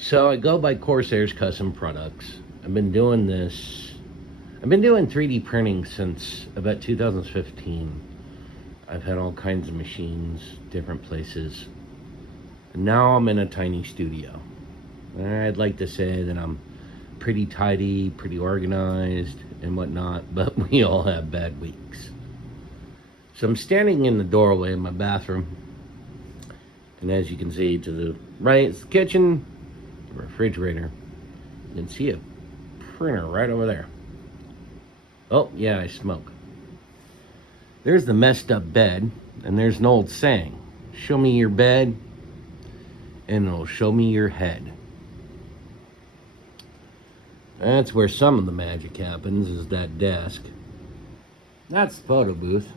So I go by Corsair's Custom Products. I've been doing 3D printing since about 2015. I've had all kinds of machines, different places. And now I'm in a tiny studio. I'd like to say that I'm pretty tidy, pretty organized, and whatnot, but we all have bad weeks. So I'm standing in the doorway of my bathroom, and as you can see to the right is the kitchen, the refrigerator. You can see a printer right over there. Oh, yeah, I smoke. There's the messed up bed, and there's an old saying, show me your bed, and it'll show me your head. That's where some of the magic happens, is that desk. That's the photo booth.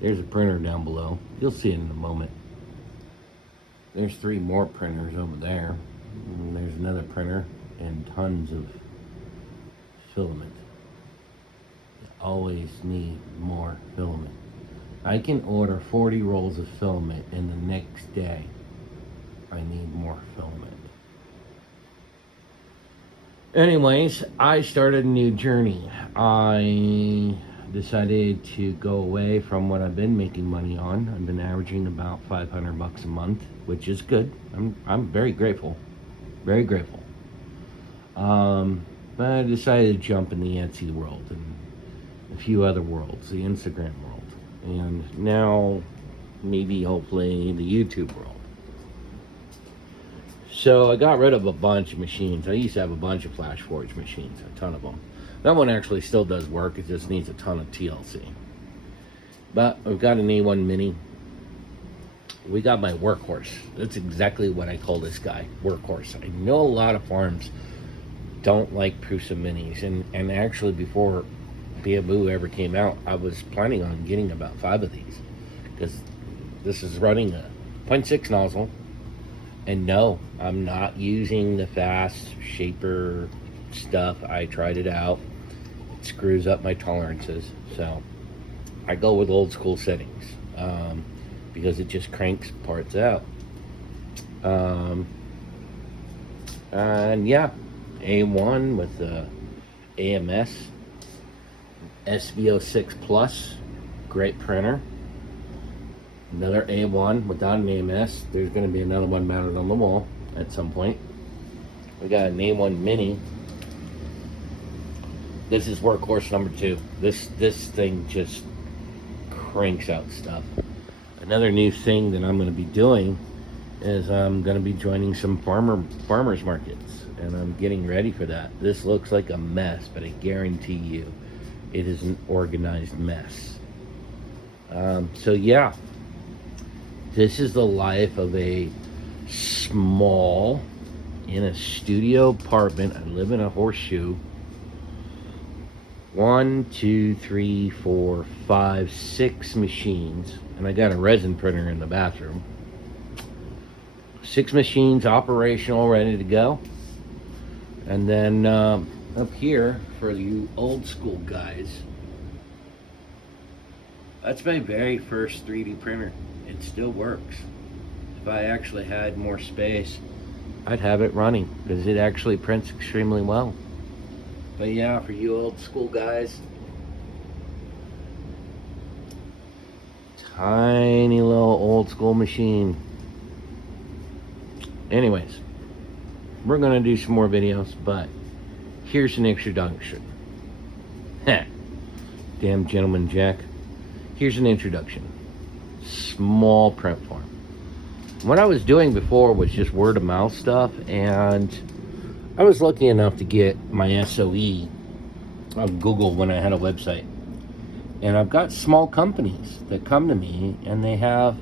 There's a printer down below. You'll see it in a moment. There's 3 more printers over there. And there's another printer and tons of filament. You always need more filament. I can order 40 rolls of filament, and the next day I need more filament. Anyways, I started a new journey. I decided to go away from what I've been making money on. I've been averaging about $500 a month, which is good. I'm very grateful, very grateful. But I decided to jump in the Etsy world and a few other worlds, the Instagram world, and now maybe hopefully the YouTube world. So I got rid of a bunch of machines. I used to have a bunch of Flash Forge machines, a ton of them. That one actually still does work. It just needs a ton of TLC. But I've got an A1 Mini. We got my workhorse. That's exactly what I call this guy, workhorse. I know a lot of farms don't like Prusa Minis. And actually before Bamboo ever came out, I was planning on getting about 5 of these. Because this is running a 0.6 nozzle. And no, I'm not using the fast shaper stuff. I tried it out. It screws up my tolerances. So I go with old school settings because it just cranks parts out. And yeah, A1 with the AMS, SVO6 Plus, great printer. Another A1 without an AMS. There's going to be another one mounted on the wall at some point. We got an A1 Mini. This is workhorse number 2. This thing just cranks out stuff. Another new thing that I'm going to be doing is I'm going to be joining some farmers markets, and I'm getting ready for that. This looks like a mess, but I guarantee you it is an organized mess. So yeah. This is the life of a small, in a studio apartment. I live in a horseshoe. 1, 2, 3, 4, 5, 6 machines. And I got a resin printer in the bathroom. 6 machines operational, ready to go. And then up here, for you old school guys, that's my very first 3D printer. It still works. If I actually had more space, I'd have it running because it actually prints extremely well. But yeah, for you old school guys, tiny little old school machine. Anyways, we're gonna do some more videos, but here's an introduction. Damn gentleman Jack. Here's an introduction. Small print farm. What I was doing before was just word of mouth stuff, and I was lucky enough to get my SOE on Google when I had a website. And I've got small companies that come to me and they have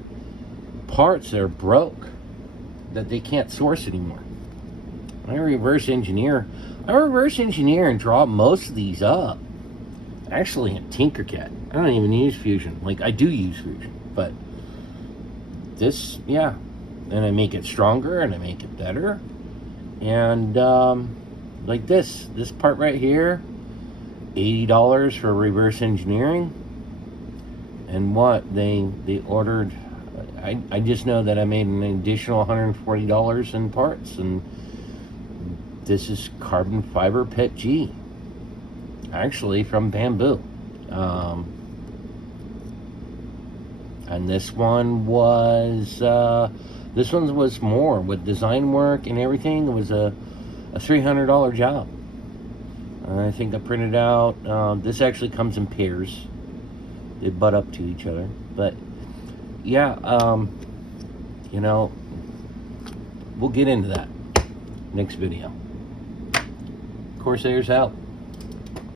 parts that are broke that they can't source anymore. I reverse engineer and draw most of these up actually in Tinkercad. I don't even use Fusion. Like, I do use Fusion, but this, yeah. And I make it stronger and I make it better. And like this part right here, $80 for reverse engineering. And what they ordered, I just know that I made an additional $140 in parts, and This is carbon fiber PET G, actually from bamboo. And this one was more with design work and everything. It was a $300 job. I think I printed out. This actually comes in pairs. They butt up to each other, but yeah, you know, we'll get into that next video. Corsairs out.